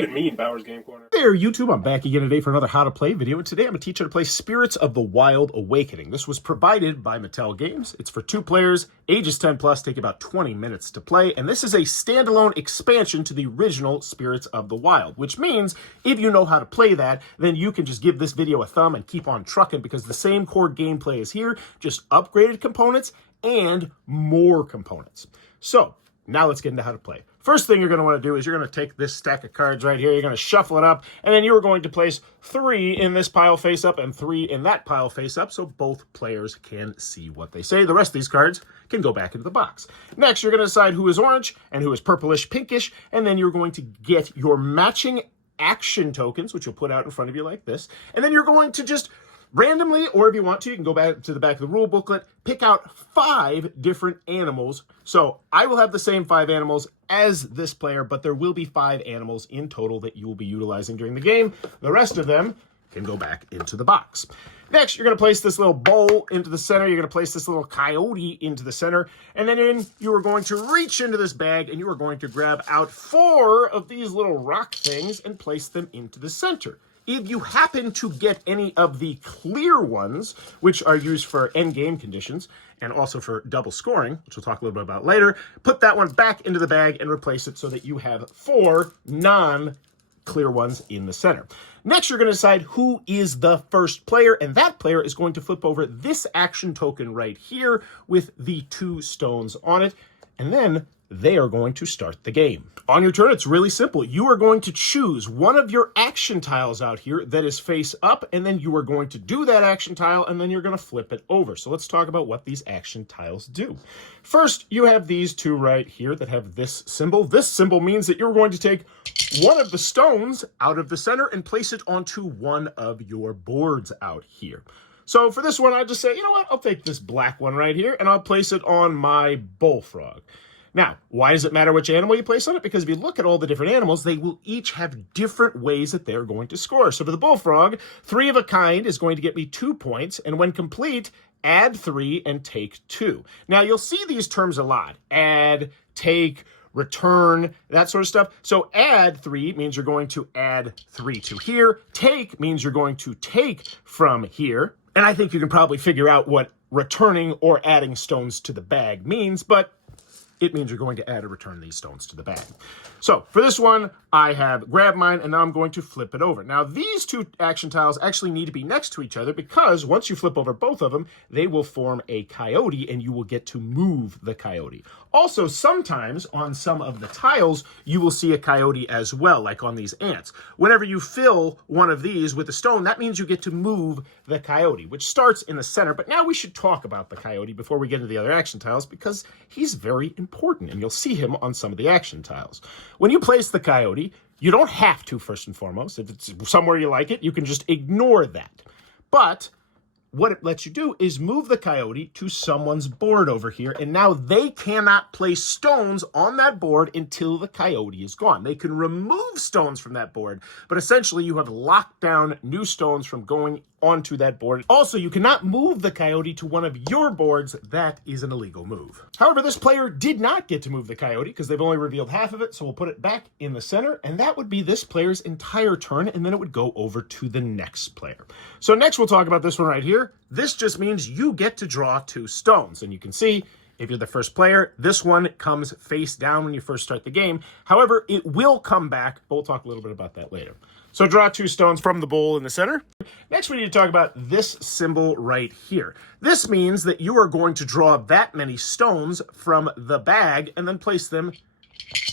making mean Bowers Game Corner. Hey there, YouTube. I'm back again today for another How to Play video, and today I'm going to teach you how to play Spirits of the Wild Awakening. This was provided by Mattel Games. It's for 2 players, ages 10 plus, take about 20 minutes to play, and this is a standalone expansion to the original Spirits of the Wild, which means if you know how to play that, then you can just give this video a thumb and keep on trucking, because the same core gameplay is here, just upgraded components and more components. So, now let's get into how to play. First thing you're going to want to do is you're going to take this stack of cards right here, you're going to shuffle it up, and then you're going to place 3 in this pile face up and 3 in that pile face up so both players can see what they say. The rest of these cards can go back into the box. Next, you're going to decide who is orange and who is purplish pinkish, and then you're going to get your matching action tokens, which you'll put out in front of you like this, and then you're going to just randomly, or if you want to, you can go back to the back of the rule booklet, pick out 5 different animals. So I will have the same 5 animals as this player, but there will be 5 animals in total that you will be utilizing during the game. The rest of them can go back into the box. Next, you're going to place this little bowl into the center. You're going to place this little coyote into the center. And then you are going to reach into this bag and you are going to grab out 4 of these little rock things and place them into the center. If you happen to get any of the clear ones, which are used for endgame conditions and also for double scoring, which we'll talk a little bit about later, put that one back into the bag and replace it so that you have 4 non-clear ones in the center. Next, you're going to decide who is the first player, and that player is going to flip over this action token right here with the 2 stones on it, and then they are going to start the game. On your turn, it's really simple. You are going to choose one of your action tiles out here that is face up, and then you are going to do that action tile, and then you're going to flip it over. So let's talk about what these action tiles do. First, you have these 2 right here that have this symbol. This symbol means that you're going to take one of the stones out of the center and place it onto one of your boards out here. So for this one, I'll just say, you know what? I'll take this black one right here, and I'll place it on my bullfrog. Now, why does it matter which animal you place on it? Because if you look at all the different animals, they will each have different ways that they're going to score. So for the bullfrog, 3 of a kind is going to get me 2 points, and when complete, add 3 and take 2. Now, you'll see these terms a lot. Add, take, return, that sort of stuff. So add 3 means you're going to add 3 to here. Take means you're going to take from here. And I think you can probably figure out what returning or adding stones to the bag means, but it means you're going to add or return these stones to the bag. So for this one, I have grabbed mine, and now I'm going to flip it over. Now, these 2 action tiles actually need to be next to each other because once you flip over both of them, they will form a coyote, and you will get to move the coyote. Also, sometimes on some of the tiles, you will see a coyote as well, like on these ants. Whenever you fill one of these with a stone, that means you get to move the coyote, which starts in the center. But now we should talk about the coyote before we get into the other action tiles because he's very important, and you'll see him on some of the action tiles. When you place the coyote, you don't have to, first and foremost. If it's somewhere you like it, you can just ignore that. But what it lets you do is move the coyote to someone's board over here, and now they cannot place stones on that board until the coyote is gone. They can remove stones from that board, but essentially you have locked down new stones from going onto that board. Also, you cannot move the coyote to one of your boards. That is an illegal move. However, this player did not get to move the coyote because they've only revealed half of it, so we'll put it back in the center, and that would be this player's entire turn, and then it would go over to the next player. So next we'll talk about this one right here. This just means you get to draw 2 stones, and you can see if you're the first player, this one comes face down when you first start the game. However, it will come back, but we'll talk a little bit about that later. So draw 2 stones from the bowl in the center. Next, we need to talk about this symbol right here. This means that you are going to draw that many stones from the bag and then place them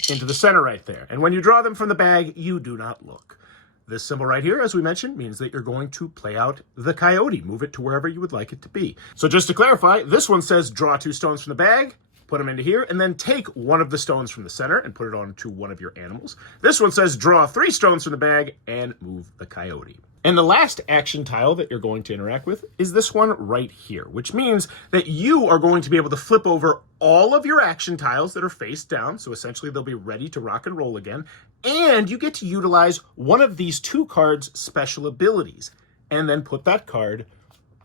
into the center right there. And when you draw them from the bag, you do not look. This symbol right here, as we mentioned, means that you're going to play out the coyote, move it to wherever you would like it to be. So just to clarify, this one says draw 2 stones from the bag, put them into here, and then take one of the stones from the center and put it onto one of your animals. This one says draw 3 stones from the bag and move the coyote. And the last action tile that you're going to interact with is this one right here, which means that you are going to be able to flip over all of your action tiles that are face down, so essentially they'll be ready to rock and roll again, and you get to utilize one of these 2 cards' special abilities, and then put that card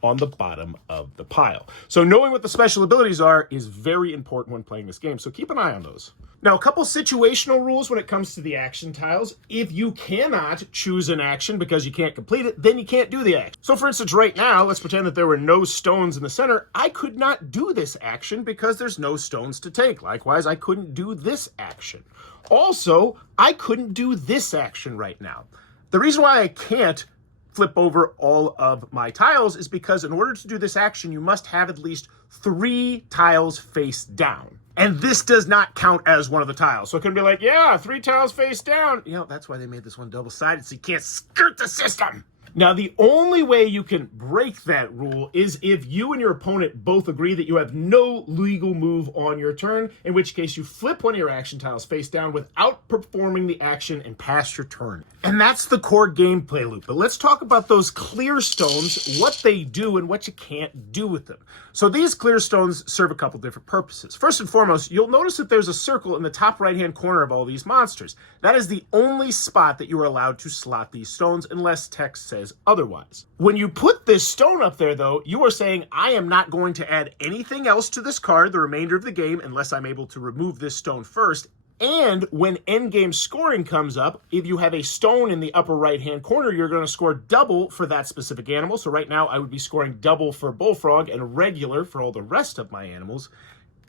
on the bottom of the pile. So knowing what the special abilities are is very important when playing this game, so keep an eye on those. Now, a couple situational rules when it comes to the action tiles. If you cannot choose an action because you can't complete it, then you can't do the action. So for instance, right now, let's pretend that there were no stones in the center. I could not do this action because there's no stones to take. Likewise, I couldn't do this action. Also, I couldn't do this action right now. The reason why I can't flip over all of my tiles is because in order to do this action, you must have at least 3 tiles face down. And this does not count as one of the tiles. So it can be like, yeah, 3 tiles face down. You know, that's why they made this one double-sided, so you can't skirt the system. Now, the only way you can break that rule is if you and your opponent both agree that you have no legal move on your turn, in which case you flip one of your action tiles face down without performing the action and pass your turn. And that's the core gameplay loop. But let's talk about those clear stones, what they do and what you can't do with them. So these clear stones serve a couple different purposes. First and foremost, you'll notice that there's a circle in the top right-hand corner of all these monsters. That is the only spot that you are allowed to slot these stones unless text says otherwise. When you put this stone up there, though, you are saying, I am not going to add anything else to this card the remainder of the game unless I'm able to remove this stone first. And when endgame scoring comes up, if you have a stone in the upper right-hand corner, you're going to score double for that specific animal. So right now, I would be scoring double for Bullfrog and regular for all the rest of my animals.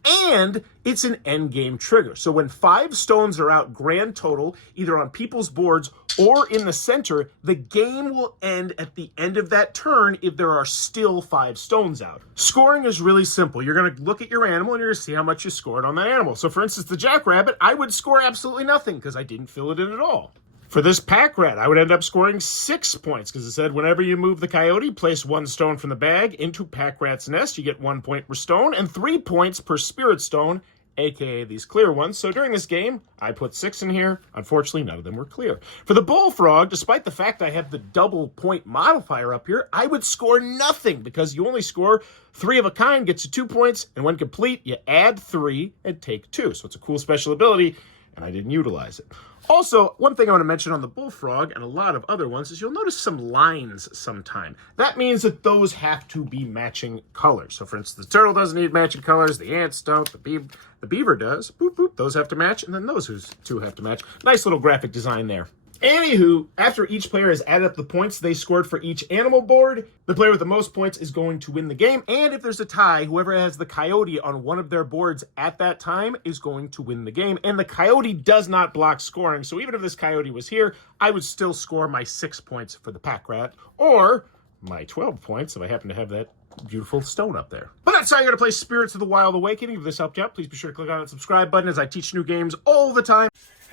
And it's an endgame trigger. So when 5 stones are out grand total, either on people's boards or in the center, the game will end at the end of that turn if there are still 5 stones out. Scoring is really simple. You're going to look at your animal and you're going to see how much you scored on that animal. So for instance, the jackrabbit, I would score absolutely nothing because I didn't fill it in at all. For this pack rat, I would end up scoring 6 points because it said whenever you move the coyote, place 1 stone from the bag into pack rat's nest. You get 1 point per stone and 3 points per spirit stone, aka these clear ones. So during this game, I put 6 in here. Unfortunately, none of them were clear. For the bullfrog, despite the fact I have the double point modifier up here, I would score nothing because you only score 3 of a kind, gets you 2 points, and when complete, you add 3 and take 2. So it's a cool special ability, and I didn't utilize it. Also, one thing I want to mention on the bullfrog and a lot of other ones is you'll notice some lines sometime. That means that those have to be matching colors. So for instance, the turtle doesn't need matching colors, the ants don't, the beaver does. Boop, boop, those have to match, and then those 2 have to match. Nice little graphic design there. Anywho, after each player has added up the points they scored for each animal board, the player with the most points is going to win the game. And if there's a tie, whoever has the coyote on one of their boards at that time is going to win the game. And the coyote does not block scoring. So even if this coyote was here, I would still score my 6 points for the pack rat, or my 12 points if I happen to have that beautiful stone up there. But that's how you're going to play Spirits of the Wild Awakening. If this helped you out, please be sure to click on that subscribe button as I teach new games all the time.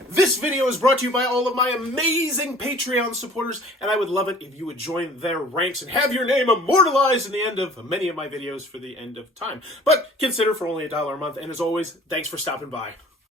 This video is brought to you by all of my amazing Patreon supporters, and I would love it if you would join their ranks and have your name immortalized in the end of many of my videos for the end of time. But consider for only $1 a month, and as always, thanks for stopping by.